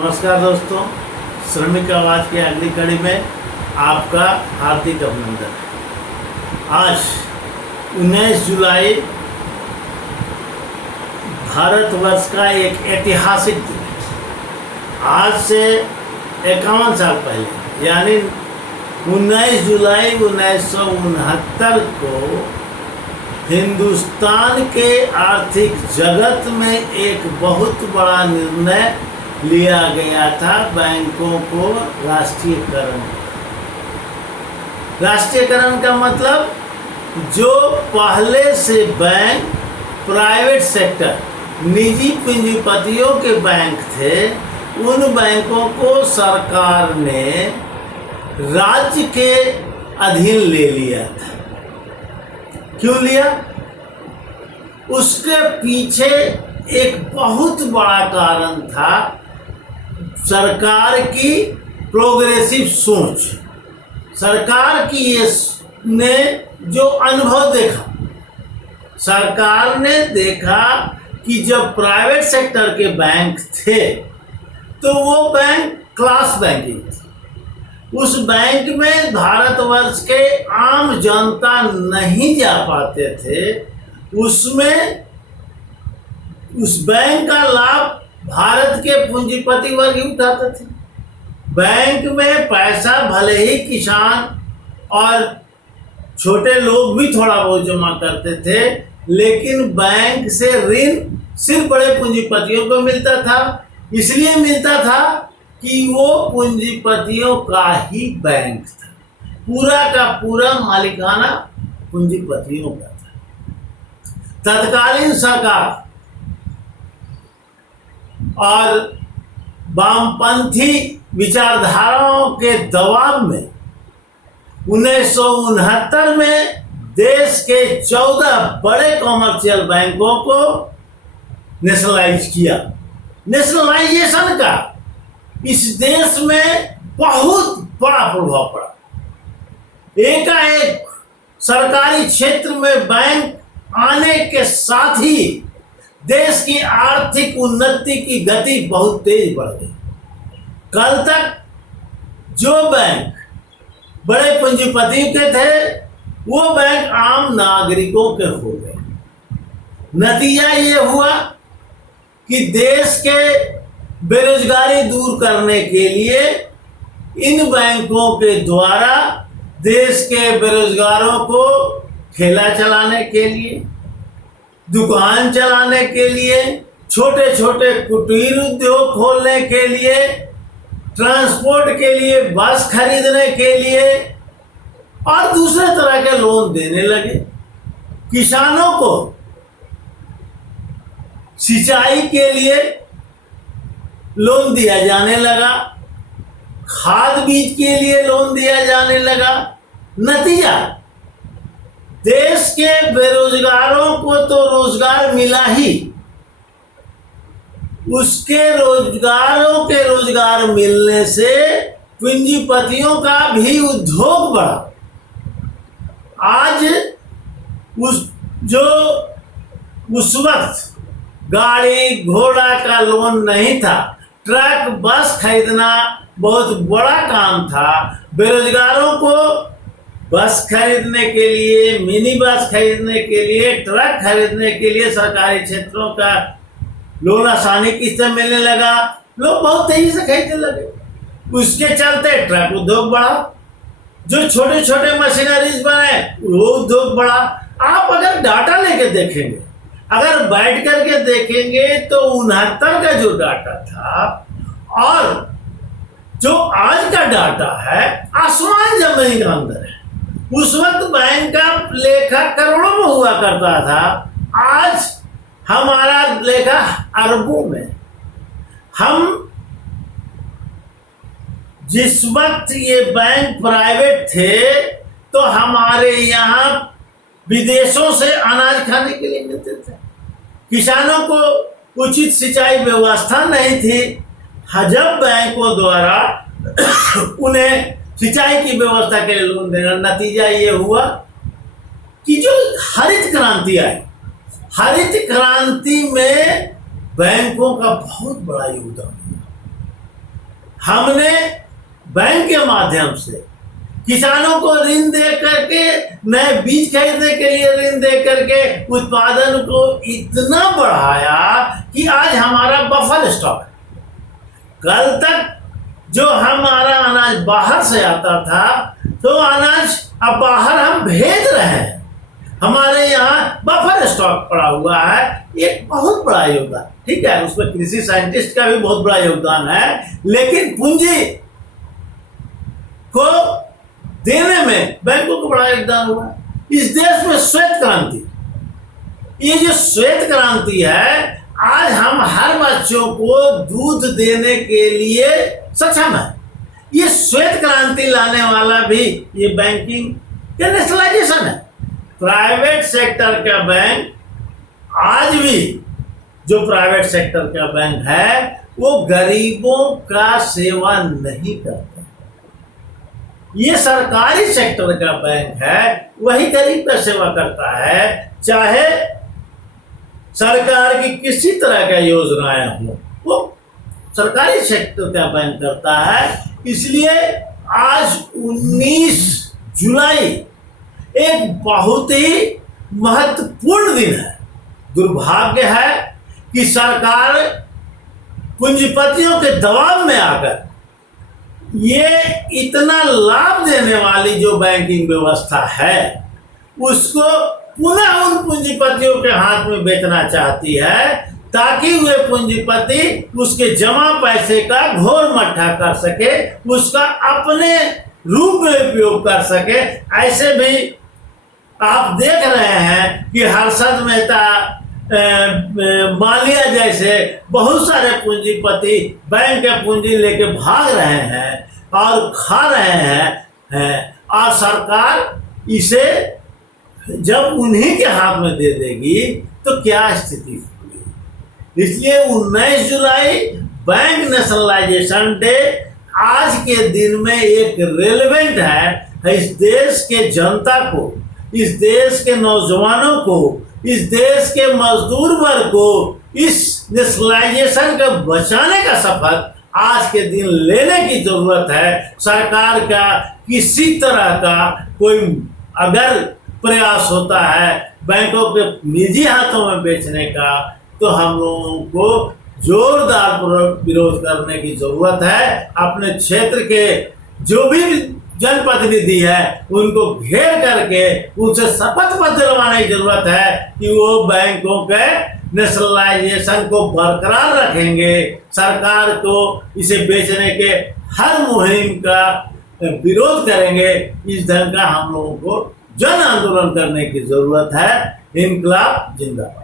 नमस्कार दोस्तों, श्रमिक आवाज की अगली कड़ी में आपका हार्दिक अभिनंदन। आज 19 जुलाई भारतवर्ष का एक ऐतिहासिक दिन है। आज से 51 साल पहले यानी 19 जुलाई 1969 को हिंदुस्तान के आर्थिक जगत में एक बहुत बड़ा निर्णय लिया गया था, बैंकों को राष्ट्रीयकरण। राष्ट्रीयकरण का मतलब जो पहले से बैंक प्राइवेट सेक्टर निजी पूंजीपतियों के बैंक थे, उन बैंकों को सरकार ने राज्य के अधीन ले लिया था। क्यों लिया? उसके पीछे एक बहुत बड़ा कारण था सरकार की प्रोग्रेसिव सोच। सरकार की ये ने जो अनुभव देखा, सरकार ने देखा कि जब प्राइवेट सेक्टर के बैंक थे तो वो बैंक क्लास बैंकिंग थी। उस बैंक में भारतवर्ष के आम जनता नहीं जा पाते थे। उसमें उस बैंक का लाभ भारत के पूंजीपति वर्ग ही उठाते थे। बैंक में पैसा भले ही किसान और छोटे लोग भी थोड़ा बहुत जमा करते थे, लेकिन बैंक से ऋण सिर्फ बड़े पूंजीपतियों को मिलता था। इसलिए मिलता था कि वो पूंजीपतियों का ही बैंक था, पूरा का पूरा मालिकाना पूंजीपतियों का था। तत्कालीन सरकार और वामपंथी विचारधाराओं के दबाव में 1969 में देश के 14 बड़े कॉमर्शियल बैंकों को नेशनलाइज किया। नेशनलाइजेशन का इस देश में बहुत बड़ा प्रभाव पड़ा। एकाएक सरकारी क्षेत्र में बैंक आने के साथ ही देश की आर्थिक उन्नति की गति बहुत तेज बढ़ गई। कल तक जो बैंक बड़े पूंजीपति के थे, वो बैंक आम नागरिकों के हो गए। नतीजा ये हुआ कि देश के बेरोजगारी दूर करने के लिए इन बैंकों के द्वारा देश के बेरोजगारों को ठेला चलाने के लिए, दुकान चलाने के लिए, छोटे छोटे कुटीर उद्योग खोलने के लिए, ट्रांसपोर्ट के लिए, बस खरीदने के लिए और दूसरे तरह के लोन देने लगे। किसानों को सिंचाई के लिए लोन दिया जाने लगा, खाद बीज के लिए लोन दिया जाने लगा। नतीजा, देश के बेरोजगारों को तो रोजगार मिला ही, उसके रोजगारों के रोजगार मिलने से पूंजीपतियों का भी उद्योग बढ़ा। आज उस वक्त गाड़ी घोड़ा का लोन नहीं था, ट्रक बस खरीदना बहुत बड़ा काम था। बेरोजगारों को बस खरीदने के लिए, मिनी बस खरीदने के लिए, ट्रक खरीदने के लिए सरकारी क्षेत्रों का लोन आसानी किस्त मिलने लगा। लोग बहुत तेजी से खरीदने लगे। उसके चलते ट्रक उद्योग बढ़ा, जो छोटे छोटे मशीनरीज बने वो उद्योग बढ़ा। आप अगर डाटा लेके देखेंगे, अगर बैठ करके देखेंगे तो 69 का जो डाटा था और जो आज का डाटा है, आसमान जमीन का अंदर है। उस वक्त बैंक का लेखा करोड़ों में हुआ करता था, आज हमारा लेखा अरबों में। हम जिस वक्त ये बैंक प्राइवेट थे तो हमारे यहाँ विदेशों से अनाज खाने के लिए मिलते थे। किसानों को उचित सिंचाई व्यवस्था नहीं थी। जब बैंकों द्वारा उन्हें सिंचाई की व्यवस्था के लिए लोन देना, नतीजा ये हुआ कि जो हरित क्रांति आई, हरित क्रांति में बैंकों का बहुत बड़ा योगदान हुआ। हमने बैंक के माध्यम से किसानों को ऋण दे करके, नए बीज खरीदने के लिए ऋण दे करके उत्पादन को इतना बढ़ाया कि आज हमारा बफर स्टॉक है। कल तक जो हमारा अनाज बाहर से आता था, तो अनाज अब बाहर हम भेज रहे हैं, हमारे यहाँ बफर स्टॉक पड़ा हुआ है। एक बहुत बड़ा योगदान, ठीक है, उसमें कृषि साइंटिस्ट का भी बहुत बड़ा योगदान है, लेकिन पूंजी को देने में बैंकों को बड़ा योगदान हुआ। इस देश में श्वेत क्रांति, ये जो श्वेत क्रांति है, आज हम हर बच्चों को दूध देने के लिए सक्षम है। ये श्वेत क्रांति लाने वाला भी ये बैंकिंग का नेशनलाइजेशन है। प्राइवेट सेक्टर का बैंक, आज भी जो प्राइवेट सेक्टर का बैंक है, वो गरीबों का सेवा नहीं करता। ये सरकारी सेक्टर का बैंक है, वही गरीब का सेवा करता है, चाहे सरकार की किसी तरह का योजनाएं हो, वो सरकारी सेक्टर का बैंक करता है। इसलिए आज 19 जुलाई एक बहुत ही महत्वपूर्ण दिन है। दुर्भाग्य है कि सरकार पूंजीपतियों के दबाव में आकर ये इतना लाभ देने वाली जो बैंकिंग व्यवस्था है, उसको पुनः उन पूंजीपतियों के हाथ में बेचना चाहती है, ताकि वे पूंजीपति उसके जमा पैसे का घोर मट्ठा कर सके, उसका अपने रूप में उपयोग कर सके। ऐसे भी आप देख रहे हैं कि हर्षद मेहता, मालिया जैसे बहुत सारे पूंजीपति बैंक के पूंजी लेके भाग रहे हैं और खा रहे हैं, और सरकार इसे जब उन्हीं के हाथ में दे देगी तो क्या स्थिति होगी। इसलिए 19 जुलाई बैंक नेशनलाइजेशन डे आज के दिन में एक रेलेवेंट है। इस देश के जनता को, इस देश के नौजवानों को, इस देश के मजदूर वर्ग को इस नेशनलाइजेशन को बचाने का शपथ आज के दिन लेने की जरूरत है। सरकार का किसी तरह का कोई अगर प्रयास होता है बैंकों के निजी हाथों में बेचने का, तो हम लोगों को जोरदार विरोध करने की जरूरत है। अपने क्षेत्र के जो भी जनप्रतिनिधि है, उनको घेर करके उनसे शपथ पत्र दिलवाने की जरूरत है कि वो बैंकों के नेशनलाइजेशन को बरकरार रखेंगे, सरकार को इसे बेचने के हर मुहिम का विरोध करेंगे। इस ढंग का हम लोगों को जन आंदोलन करने की जरूरत है। इनकलाब जिंदाबाद।